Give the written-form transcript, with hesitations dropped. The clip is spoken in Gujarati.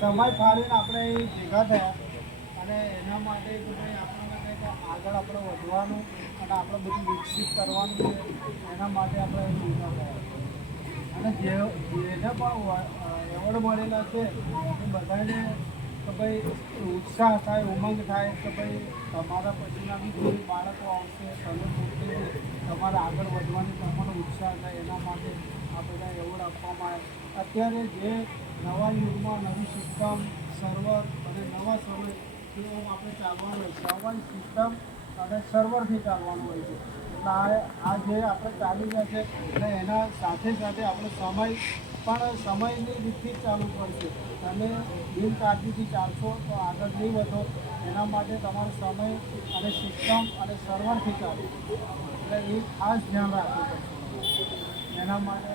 સમય ફાળવીને આપણે ભેગા થયા અને એના માટે કે ભાઈ આપણને કંઈક આગળ આપણે વધવાનું અને આપણે બધું વિકસિત કરવાનું છે એના માટે આપણે ભેગા થયા અને જેને પણ એવોર્ડ મળેલા છે એ બધાને કે ભાઈ ઉત્સાહ થાય, ઉમંગ થાય કે ભાઈ તમારા પછીના બી જે બાળકો આવશે તમે પોતે તમારા આગળ વધવાની તમારો ઉત્સાહ થાય એના માટે આ બધા એવોર્ડ આપવામાં આવે. અત્યારે જે નવા યુગમાં નવી સિસ્ટમ સર્વર અને નવા સમય જે આપણે ચાલવાનું હોય છે નવી સિસ્ટમ અને સર્વરથી ચાલવાનું હોય છે. એટલે આ જે આપણે ચાલી રહ્યા છે એટલે એના સાથે સાથે આપણે સમયની રીતથી જ ચાલવું પડશે. તમે બિનકાળજીથી ચાલશો તો આગળ નહીં વધો. એના માટે તમારો સમય અને સિસ્ટમ અને સર્વરથી ચાલવું એટલે એ ખાસ ધ્યાન રાખવું પડશે. એના માટે